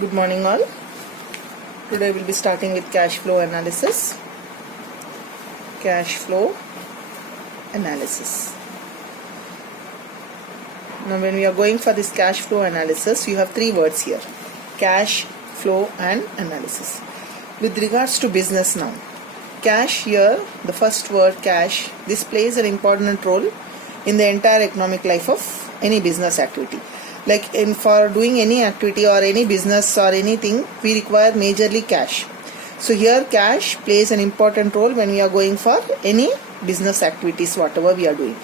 Good morning all. Today we'll be starting with cash flow analysis. Cash flow analysis. Now when we are going for this cash flow analysis, you have three words here: cash flow and analysis. With regards to business now, cash here, the first word cash, this plays an important role in the entire economic life of any business activity. Like for doing any activity or any business or anything, we require majorly cash. So here cash plays an important role when we are going for any business activities, whatever we are doing.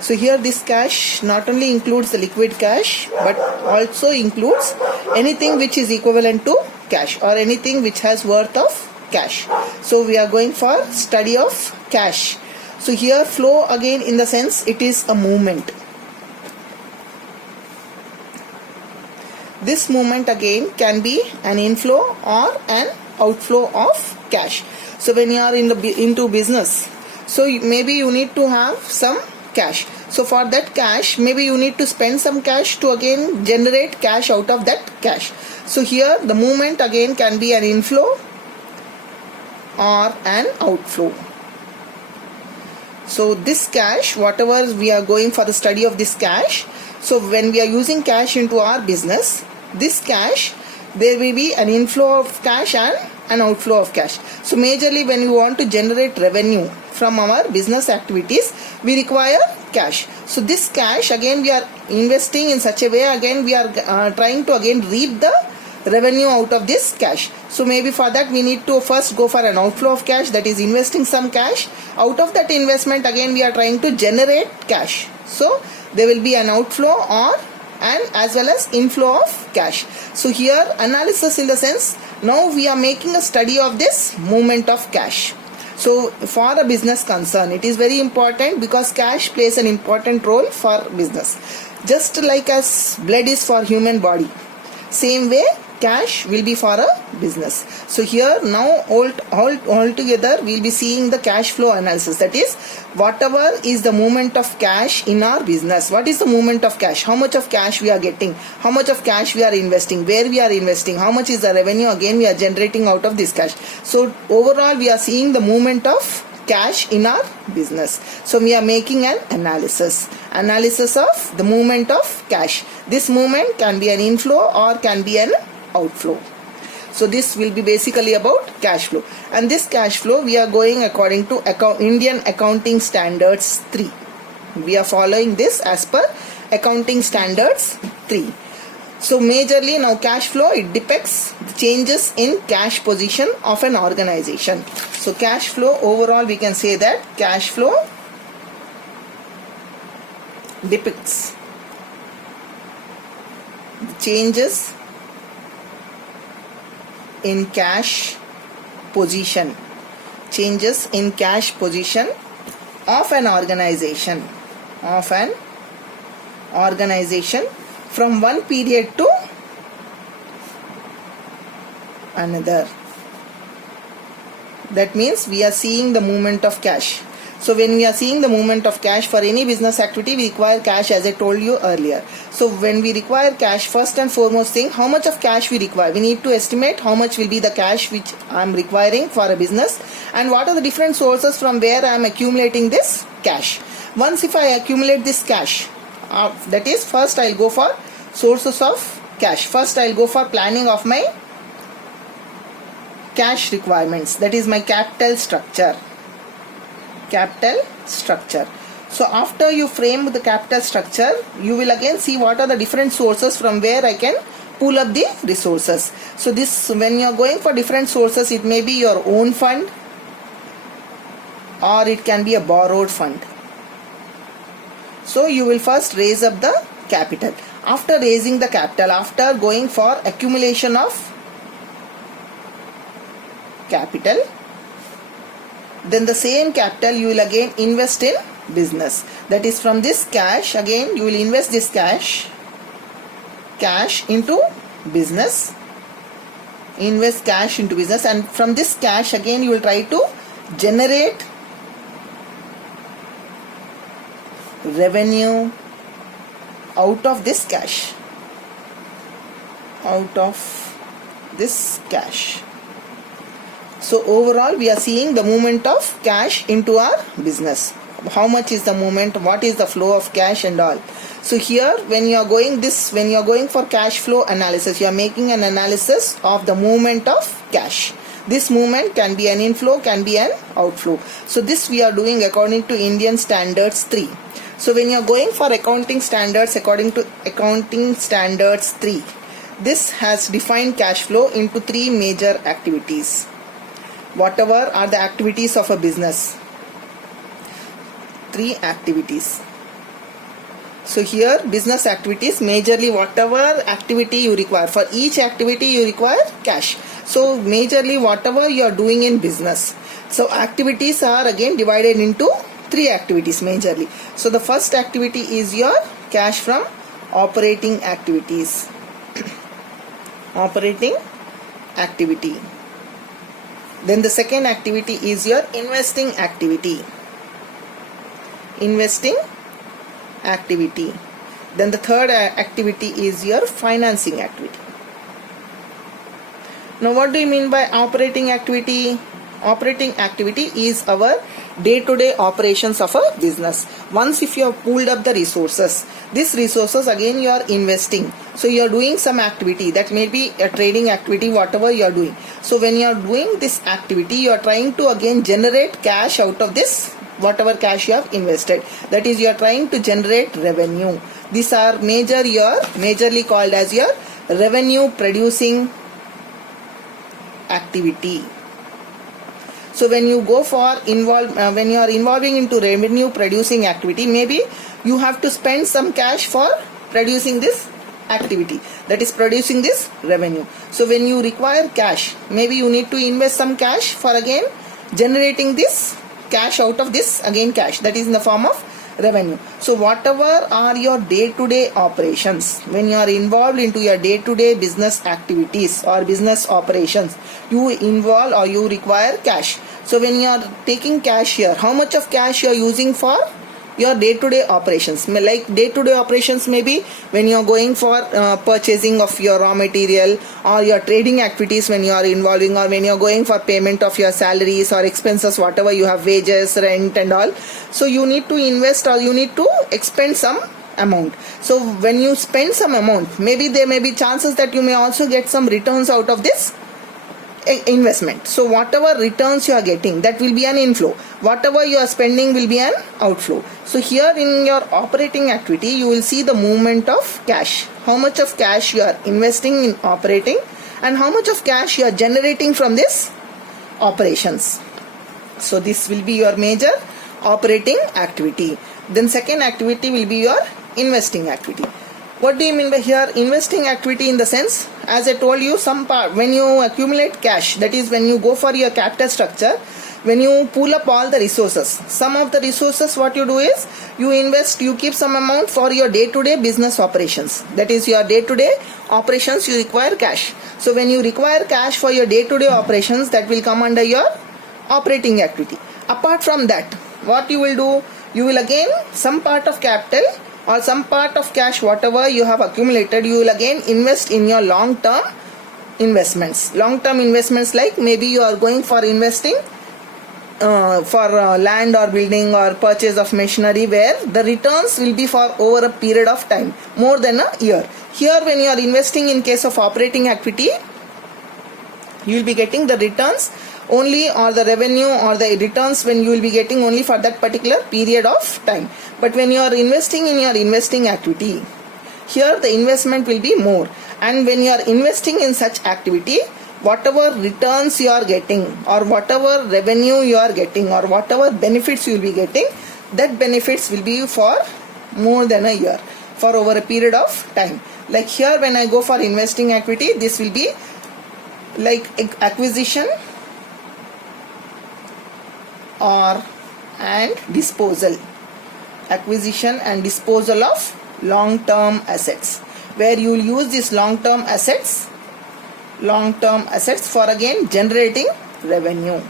So here this cash not only includes the liquid cash, but also includes anything which is equivalent to cash or anything which has worth of cash. So we are going for study of cash. So here flow again, in the sense it is a movement. This movement again can be an inflow or an outflow of cash. So when you are into business, so maybe you need to have some cash. So for that cash, maybe you need to spend some cash to again generate cash out of that cash. So here the movement again can be an inflow or an outflow. So this cash, whatever we are going for the study of this cash, so when we are using cash into our business, this cash, there will be an inflow of cash and an outflow of cash. So majorly when we want to generate revenue from our business activities, we require cash. So this cash again we are investing in such a way, again we are trying to again reap the revenue out of this cash. So maybe for that we need to first go for an outflow of cash, that is investing some cash. Out of that investment again we are trying to generate cash. So there will be an outflow or and as well as inflow of cash. So here analysis, in the sense now we are making a study of this movement of cash. So for a business concern, it is very important because cash plays an important role for business. Just like as blood is for human body, same way cash will be for a business. So here now all together we will be seeing the cash flow analysis, that is whatever is the movement of cash in our business. What is the movement of cash? How much of cash we are getting? How much of cash we are investing? Where we are investing? How much is the revenue again we are generating out of this cash? So overall we are seeing the movement of cash in our business. So we are making an analysis of the movement of cash. This movement can be an inflow or can be an outflow. So this will be basically about cash flow, and this cash flow we are going according to Indian Accounting Standards 3. We are following this as per Accounting Standards 3. So majorly now cash flow, it depicts the changes in cash position of an organization. So cash flow overall we can say that cash flow depicts the changes in cash position, of an organization from one period to another. That means we are seeing the movement of cash. So when we are seeing the movement of cash for any business activity, we require cash, as I told you earlier. So when we require cash, first and foremost thing, how much of cash we require. We need to estimate how much will be the cash which I am requiring for a business, and what are the different sources from where I am accumulating this cash. Once if I accumulate this cash, that is first I will go for sources of cash. First I will go for planning of my cash requirements, that is my capital structure. So after you frame the capital structure, you will again see what are the different sources from where I can pull up the resources. So this, when you are going for different sources, it may be your own fund or it can be a borrowed fund. So you will first raise up the capital. After raising the capital, after going for accumulation of capital, then the same capital you will again invest in business. That is from this cash again you will invest this cash into business. Invest cash into business, and from this cash again you will try to generate revenue out of this cash. Out of this cash. So overall we are seeing the movement of cash into our business. How much is the movement, what is the flow of cash and all. So here when you are going for cash flow analysis, you are making an analysis of the movement of cash. This movement can be an inflow, can be an outflow. So this we are doing according to Indian Standards 3. So when you are going for accounting standards, according to Accounting Standards 3, this has defined cash flow into 3 major activities. Whatever are the activities of a business, 3 activities. So here business activities, majorly whatever activity you require, for each activity you require cash. So majorly whatever you are doing in business. So activities are again divided into 3 activities majorly. So the first activity is your cash from operating activities. Operating activity. Then the second activity is your investing activity. Investing activity. Then the third activity is your financing activity. Now what do you mean by operating activity? Operating activity is our day-to-day operations of a business. Once if you have pooled up the resources, these resources again you are investing. So you are doing some activity, that may be a trading activity, whatever you are doing. So when you are doing this activity, you are trying to again generate cash out of this, whatever cash you have invested. That is, you are trying to generate revenue. These are majorly called as your revenue producing activity. So when you go for when you are involving into revenue producing activity, maybe you have to spend some cash for producing this activity, that is producing this revenue. So when you require cash, maybe you need to invest some cash for again generating this cash out of this again cash, that is in the form of revenue. So whatever are your day-to-day operations, when you are involved into your day-to-day business activities or business operations, you involve or you require cash. So when you are taking cash here, how much of cash you are using for your day-to-day operations? Like day-to-day operations, maybe when you are going for purchasing of your raw material, or your trading activities when you are involving, or when you are going for payment of your salaries or expenses, whatever you have, wages, rent and all. So you need to invest or you need to expend some amount. So when you spend some amount, maybe there may be chances that you may also get some returns out of this investment. So whatever returns you are getting, that will be an inflow. Whatever you are spending will be an outflow. So here in your operating activity, you will see the movement of cash. How much of cash you are investing in operating and how much of cash you are generating from this operations. So this will be your major operating activity. Then second activity will be your investing activity. What do you mean by here investing activity? In the sense, as I told you, some part when you accumulate cash, that is when you go for your capital structure, when you pool up all the resources, some of the resources what you do is you invest, you keep some amount for your day-to-day business operations. That is your day-to-day operations, you require cash. So when you require cash for your day-to-day operations, that will come under your operating activity. Apart from that, what you will do, you will again some part of capital or some part of cash whatever you have accumulated, you will again invest in your long-term investments. Long-term investments, like maybe you are going for investing for land or building or purchase of machinery, where the returns will be for over a period of time, more than a year. Here when you are investing in case of operating activity, you will be getting the returns only, or the revenue or the returns when you will be getting only for that particular period of time. But when you are investing in your investing activity, here the investment will be more. And when you are investing in such activity, whatever returns you are getting or whatever revenue you are getting or whatever benefits you will be getting, that benefits will be for more than a year, for over a period of time. Like here when I go for investing activity, this will be like acquisition and disposal. Acquisition and disposal of long-term assets, where you will use these long-term assets for again generating revenue.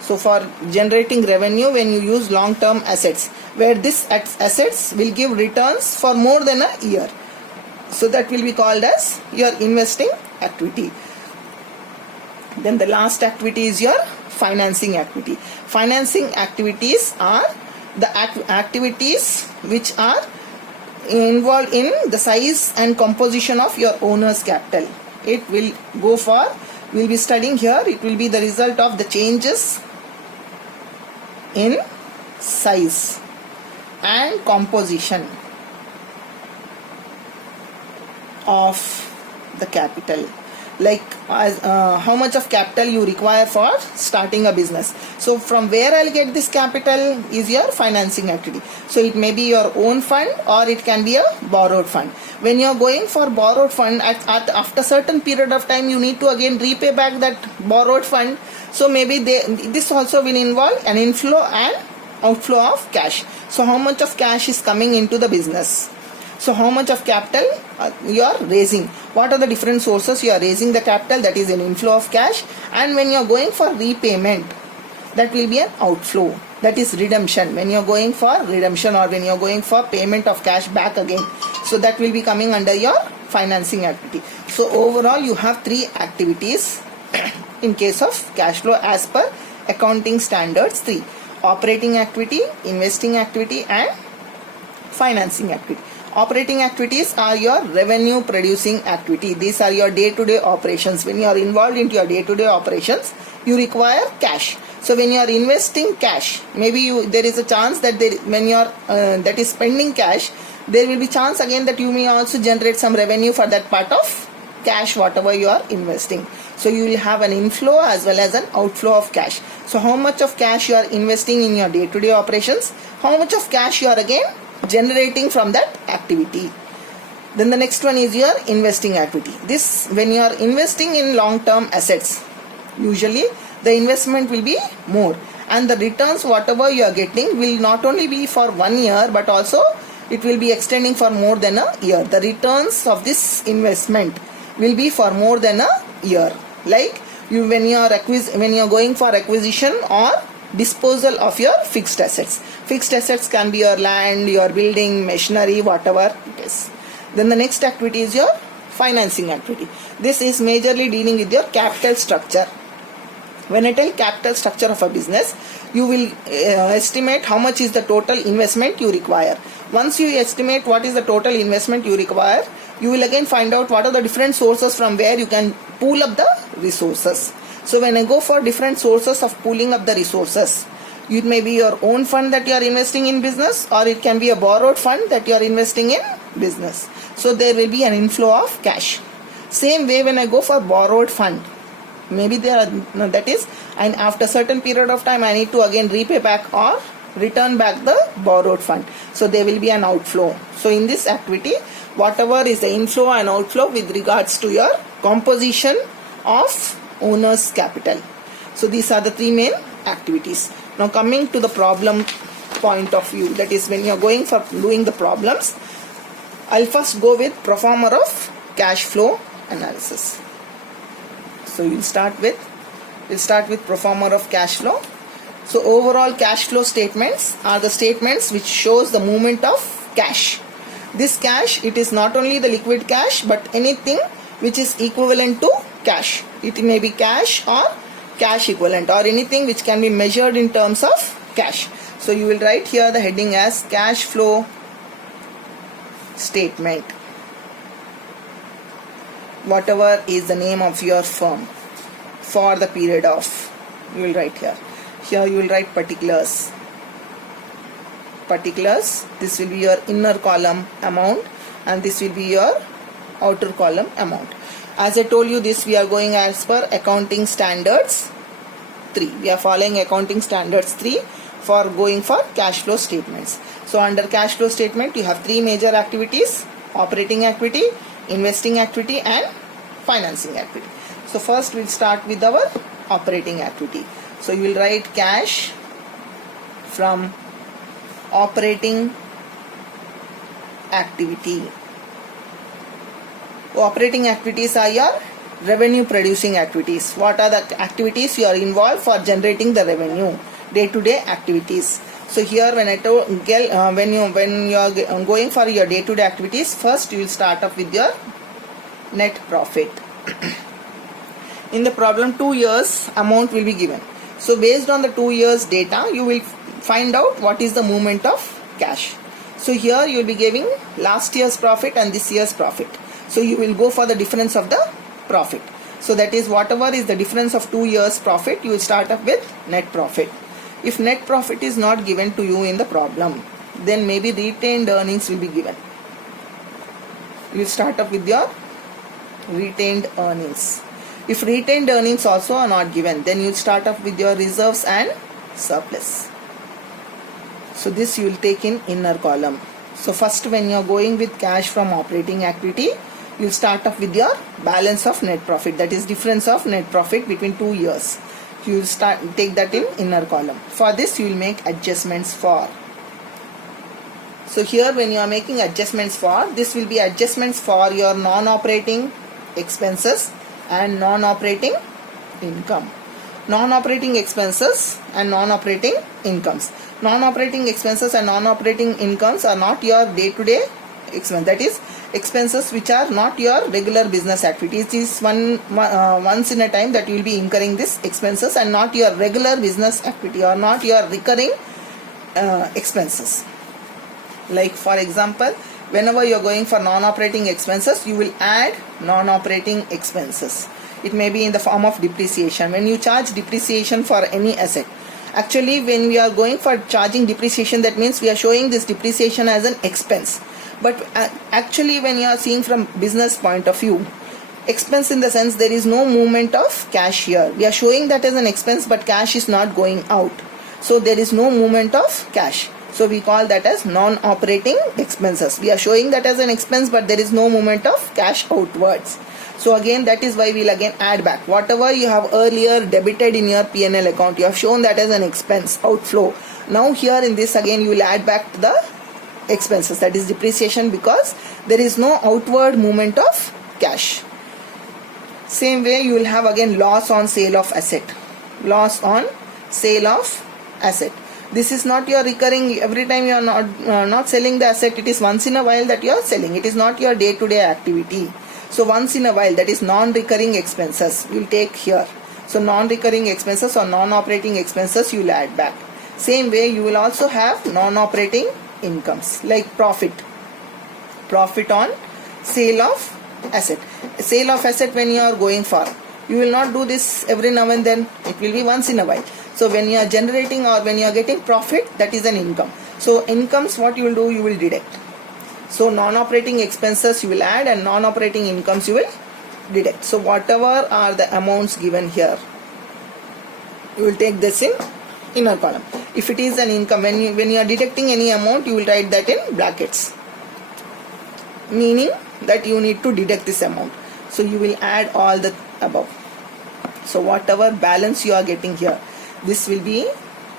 So for generating revenue, when you use long-term assets, where these assets will give returns for more than a year, so that will be called as your investing activity. Then the last activity is your financing activity. Financing activities are the activities which are involved in the size and composition of your owner's capital. It will go for, we'll be studying here, it will be the result of the changes in size and composition of the capital, like how much of capital you require for starting a business. So from where I'll get this capital is your financing activity. So it may be your own fund or it can be a borrowed fund. When you're going for borrowed fund, after certain period of time you need to again repay back that borrowed fund. So maybe this also will involve an inflow and outflow of cash. So how much of cash is coming into the business? So how much of capital you are raising? What are the different sources you are raising the capital? That is an inflow of cash. And when you are going for repayment, that will be an outflow. That is redemption. When you are going for redemption or when you are going for payment of cash back again. So that will be coming under your financing activity. So overall you have 3 activities in case of cash flow as per accounting standards 3. Operating activity, investing activity and financing activity. Operating activities are your revenue producing activity. These are your day-to-day operations. When you are involved into your day-to-day operations, you require cash. So when you are investing cash, maybe there is a chance that when you are that is spending cash, there will be chance again that you may also generate some revenue for that part of cash whatever you are investing. So you will have an inflow as well as an outflow of cash. So how much of cash you are investing in your day-to-day operations, how much of cash you are again generating from that activity. Then the next one is your investing activity. This, when you are investing in long-term assets, usually the investment will be more and the returns whatever you are getting will not only be for 1 year but also it will be extending for more than a year. The returns of this investment will be for more than a year. Like when you are going for acquisition or disposal of your fixed assets. Fixed assets can be your land, your building, machinery, whatever it is. Then the next activity is your financing activity. This is majorly dealing with your capital structure. When I tell capital structure of a business, you will estimate how much is the total investment you require. Once you estimate what is the total investment you require, you will again find out what are the different sources from where you can pool up the resources. So when I go for different sources of pooling up the resources, it may be your own fund that you are investing in business or it can be a borrowed fund that you are investing in business. So there will be an inflow of cash. Same way when I go for borrowed fund, maybe and after certain period of time I need to again repay back or return back the borrowed fund. So there will be an outflow. So in this activity, whatever is the inflow and outflow with regards to your composition of owner's capital. So these are the 3 main activities. Now coming to the problem point of view, that is when you are going for doing the problems, I'll first go with pro forma of cash flow analysis. So we'll start with pro forma of cash flow. So overall cash flow statements are the statements which shows the movement of cash. This cash, it is not only the liquid cash but anything which is equivalent to cash. It may be cash or cash equivalent or anything which can be measured in terms of cash. So you will write here the heading as cash flow statement. Whatever is the name of your firm for the period of, you will write here. Here you will write particulars. This will be your inner column amount and this will be your outer column amount. As I told you, this we are going as per accounting standards 3. We are following accounting standards 3 for going for cash flow statements. So under cash flow statement you have 3 major activities: operating activity, investing activity and financing activity. So first we'll start with our operating activity. So you will write cash from operating activity. Operating activities are your revenue producing activities. What are the activities you are involved for generating the revenue? Day-to-day activities. So here when you are going for your day-to-day activities, first you will start off with your net profit. In the problem, 2 years amount will be given. So based on the 2 years data, you will find out what is the movement of cash. So here you will be giving last year's profit and this year's profit. So you will go for the difference of the profit. So that is whatever is the difference of 2 years profit, you will start up with net profit. If net profit is not given to you in the problem, then maybe retained earnings will be given. You will start up with your retained earnings. If retained earnings also are not given, then you will start up with your reserves and surplus. So this you will take in inner column. So first, when you are going with cash from operating activity, you will start off with your balance of net profit, that is difference of net profit between 2 years. You will take that in inner column. For this you will make adjustments for. So here when you are making adjustments for, this will be adjustments for your non-operating expenses and non-operating income. Non-operating expenses and non-operating incomes. Non-operating expenses and non-operating incomes are not your day-to-day expense. That is expenses which are not your regular business activities. It is once in a time that you will be incurring these expenses and not your regular business activity or not your recurring expenses. Like for example, whenever you are going for non-operating expenses, you will add non-operating expenses. It may be in the form of depreciation. When you charge depreciation for any asset, actually when we are going for charging depreciation, that means we are showing this depreciation as an expense. But actually when you are seeing from business point of view, expense in the sense there is no movement of cash here. We are showing that as an expense, but cash is not going out. So there is no movement of cash. So we call that as non-operating expenses. We are showing that as an expense, but there is no movement of cash outwards. So again, that is why we will again add back. Whatever you have earlier debited in your P&L account, you have shown that as an expense outflow. Now here in this again you will add back to the expenses, that is depreciation, because there is no outward movement of cash. Same way you will have again loss on sale of asset. Loss on sale of asset. This is not your recurring, every time you are not selling the asset, it is once in a while that you are selling. It is not your day-to-day activity. So once in a while, that is non-recurring expenses, you will take here. So non-recurring expenses or non-operating expenses you will add back. Same way you will also have non-operating incomes like profit. Profit on sale of asset. Sale of asset when you are going for, you will not do this every now and then. It will be once in a while. So when you are generating or when you are getting profit, that is an income. So incomes, what you will do, you will deduct. So non-operating expenses you will add and non-operating incomes you will deduct. So whatever are the amounts given here, you will take this in inner column. If it is an income, when you are deducting any amount, you will write that in brackets, meaning that you need to deduct this amount. So you will add all the above. So whatever balance you are getting here, this will be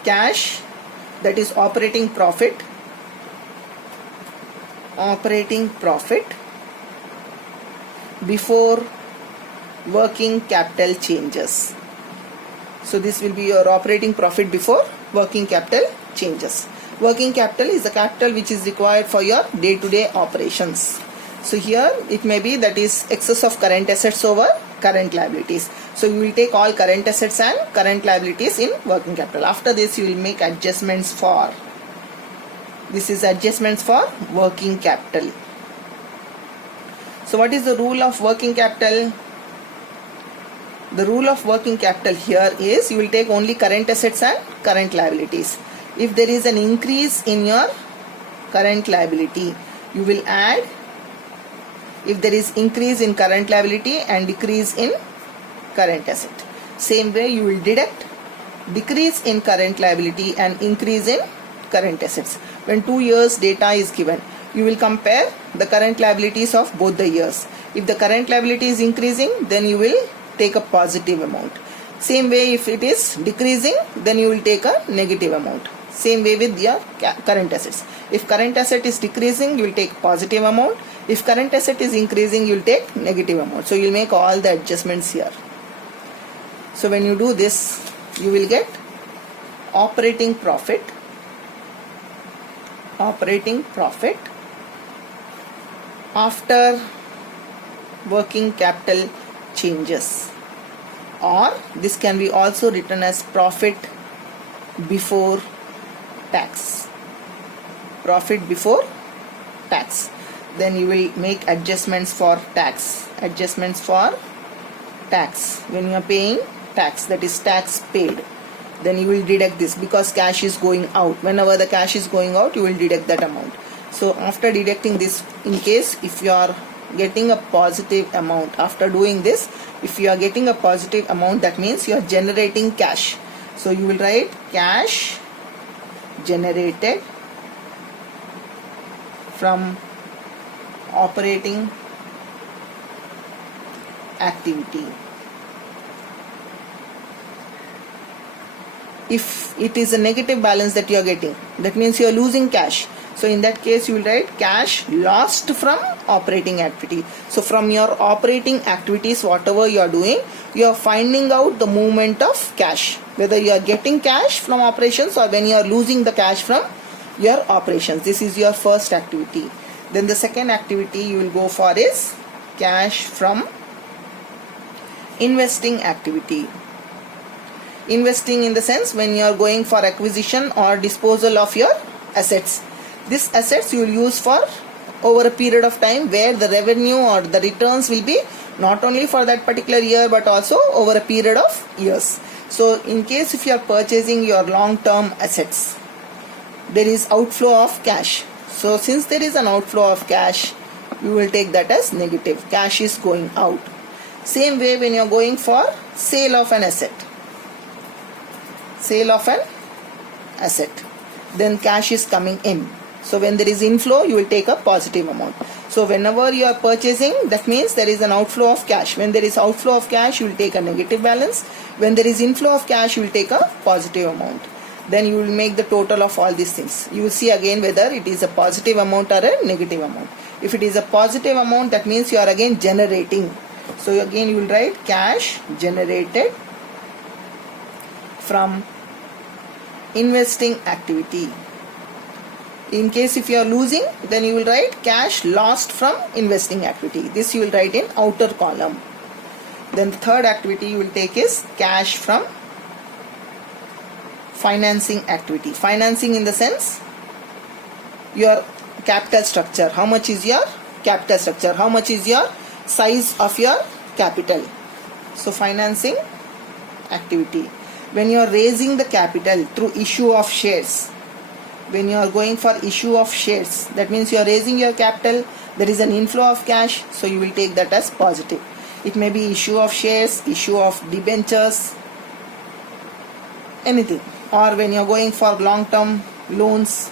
cash, that is operating profit. Operating profit before working capital changes. So this will be your operating profit before working capital changes. Working capital is the capital which is required for your day-to-day operations. So here it may be that is excess of current assets over current liabilities. So you will take all current assets and current liabilities in working capital. After this you will make adjustments for. This is adjustments for working capital. So what is the rule of working capital? The rule of working capital here is you will take only current assets and current liabilities. If there is an increase in your current liability, you will add. If there is increase in current liability and decrease in current asset, same way you will deduct decrease in current liability and increase in current assets. When 2 years data is given, you will compare the current liabilities of both the years. If the current liability is increasing, then you will take a positive amount. Same way if it is decreasing, then you will take a negative amount. Same way with your current assets. If current asset is decreasing, you will take positive amount. If current asset is increasing, you will take negative amount. So you will make all the adjustments here. So when you do this, you will get operating profit. Operating profit after working capital changes. or this can be also written as profit before tax. Profit before tax. Then you will make adjustments for tax. Adjustments for tax. When you are paying tax, that is tax paid, then you will deduct this because cash is going out. Whenever the cash is going out, you will deduct that amount. So after deducting this, in case if you are getting a positive amount, after doing this, if you are getting a positive amount, that means you are generating cash. So you will write cash generated from operating activity. If it is a negative balance that you are getting, that means you are losing cash. So in that case you will write cash lost from operating activity. So from your operating activities, whatever you are doing, you are finding out the movement of cash, whether you are getting cash from operations or when you are losing the cash from your operations. This is your first activity. Then the second activity you will go for is cash from investing activity. Investing in the sense when you are going for acquisition or disposal of your assets. These assets you will use for over a period of time where the revenue or the returns will be not only for that particular year but also over a period of years. So in case if you are purchasing your long-term assets, there is outflow of cash. So since there is an outflow of cash, you will take that as negative. Cash is going out. Same way when you are going for sale of an asset. Sale of an asset. Then cash is coming in. So when there is inflow, you will take a positive amount. So whenever you are purchasing, that means there is an outflow of cash. When there is outflow of cash, you will take a negative balance. When there is inflow of cash, you will take a positive amount. Then you will make the total of all these things. You will see again whether it is a positive amount or a negative amount. If it is a positive amount, that means you are again generating. So again you will write cash generated from investing activity. In case if you are losing, then you will write cash lost from investing activity. This you will write in outer column. Then the third activity you will take is cash from financing activity. Financing in the sense your capital structure. How much is your capital structure? How much is your size of your capital? So financing activity. When you are raising the capital through issue of shares, when you are going for issue of shares, that means you are raising your capital, there is an inflow of cash, so you will take that as positive. It may be issue of shares, issue of debentures, anything. Or when you are going for long-term loans,